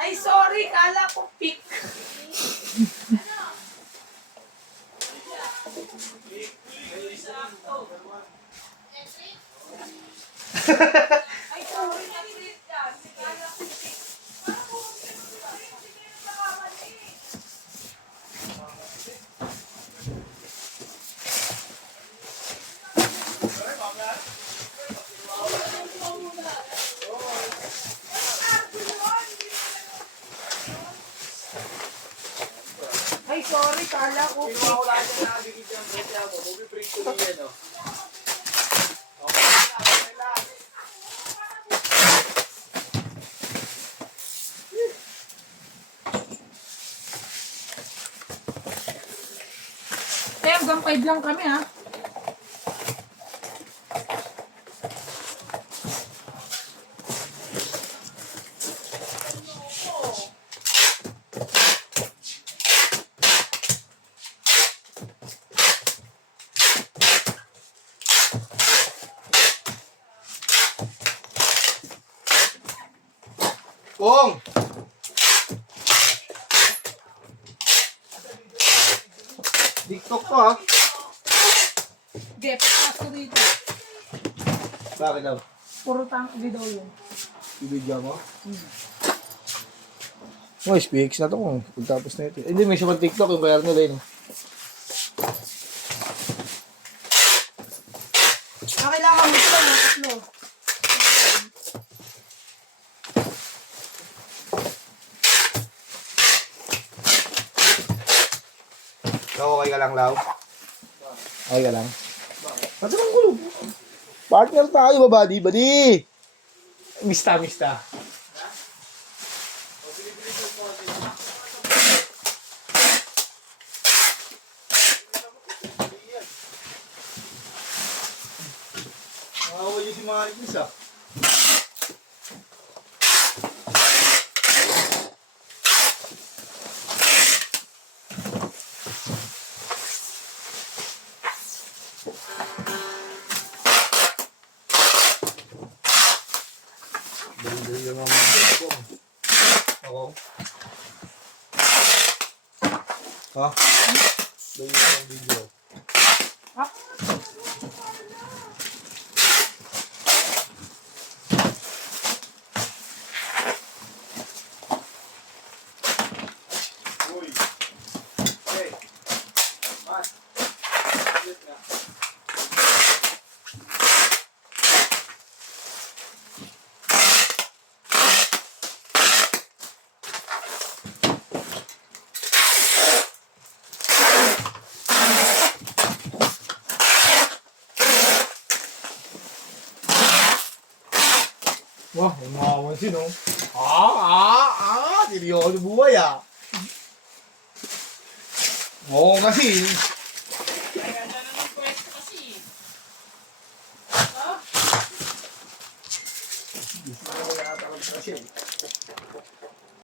Ay, sorry. Kala ko pick. Ay, sorry. Nag-treat ka. Kala ko pick. Ay, sorry. Kala ko pick. Eh, hanggang 5 lang kami, ha? Kung! TikTok to ha? Hindi, pagkas ko dito. Bakit daw? Puro video yun. Ibigyan mo? Oh, speaks na to kung pagtapos na ito. Hindi, may siya TikTok yung bayar nila yun. Kailangan mo ito, tatlo. Okay ka lang, Lau? Okay ka lang? Ba't naman ko? Partner tayo ba, buddy? Buddy! Mista. Nakaway yung si Marcos ah. Dali lang ang mga ko. Ako. Ha? Dali lang ang video. Ha? Uy. Hey. Mas. Yes na. Wah, umawan siya, no? Seryoso buhay, ah. Oo, kasi,